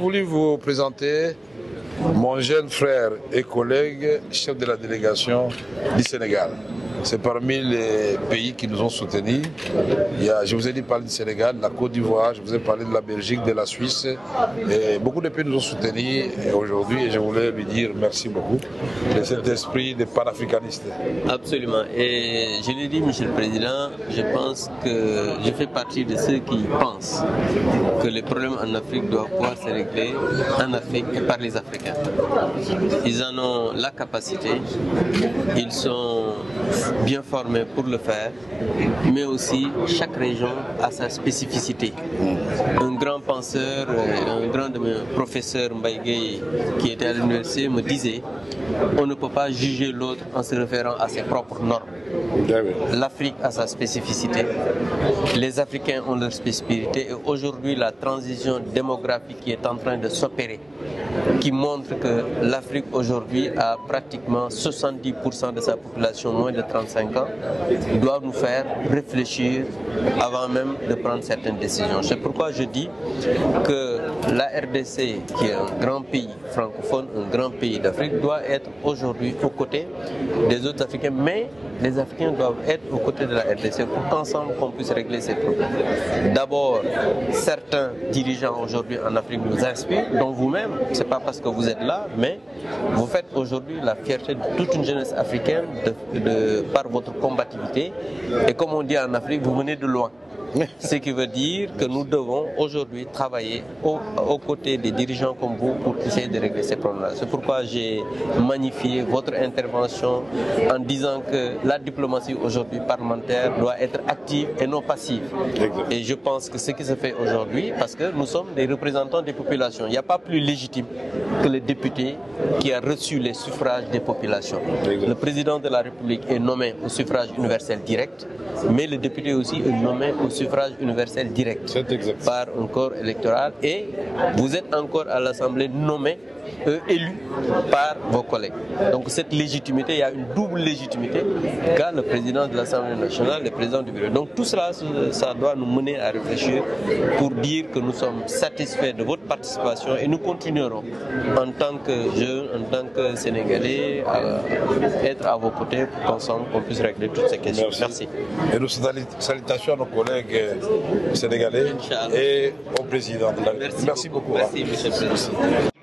voulu vous présenter mon jeune frère et collègue, chef de la délégation du Sénégal. C'est parmi les pays qui nous ont soutenus. Je vous ai dit parler du Sénégal, de la Côte d'Ivoire, je vous ai parlé de la Belgique, de la Suisse. Et beaucoup de pays nous ont soutenus aujourd'hui et je voulais lui dire merci beaucoup de cet esprit de panafricaniste. Absolument. Et je l'ai dit, Monsieur le Président, je pense que je fais partie de ceux qui pensent que les problèmes en Afrique doivent pouvoir se régler en Afrique et par les Africains. Ils en ont la capacité, ils sont bien formés pour le faire, mais aussi chaque région a sa spécificité. Un grand penseur, un grand de mes professeurs, Mbaye Gueye, qui était à l'université, me disait on ne peut pas juger l'autre en se référant à ses propres normes. L'Afrique a sa spécificité, les Africains ont leur spécificité et aujourd'hui la transition démographique qui est en train de s'opérer, qui montre que l'Afrique aujourd'hui a pratiquement 70% de sa population moins de 35 ans, doit nous faire réfléchir avant même de prendre certaines décisions. C'est pourquoi je dis que la RDC, qui est un grand pays francophone, un grand pays d'Afrique, doit être aujourd'hui aux côtés des autres Africains, mais les Africains doivent être aux côtés de la RDC pour qu'ensemble qu'on puisse régler ces problèmes. D'abord, certains dirigeants aujourd'hui en Afrique nous inspirent, dont vous-même, ce n'est pas parce que vous êtes là, mais vous faites aujourd'hui la fierté de toute une jeunesse africaine par votre combativité. Et comme on dit en Afrique, vous venez de loin. Ce qui veut dire que nous devons aujourd'hui travailler aux côtés des dirigeants comme vous pour essayer de régler ces problèmes-là. C'est pourquoi j'ai magnifié votre intervention en disant que la diplomatie aujourd'hui parlementaire doit être active et non passive. Et je pense que ce qui se fait aujourd'hui, parce que nous sommes des représentants des populations, il n'y a pas plus légitime que le député qui a reçu les suffrages des populations. Le président de la République est nommé au suffrage universel direct, mais le député aussi est nommé au suffrage universel direct par un corps électoral et vous êtes encore à l'Assemblée nommé, élu par vos collègues. Donc cette légitimité, il y a une double légitimité qu'a le président de l'Assemblée nationale, le président du bureau. Donc tout cela, ça doit nous mener à réfléchir pour dire que nous sommes satisfaits de votre participation et nous continuerons en tant que jeunes, en tant que Sénégalais, à être à vos côtés pour qu'ensemble on puisse régler toutes ces questions. Merci. Et nos salutations à nos collègues sénégalais et au président de la République. Merci beaucoup. Merci, Monsieur le Président.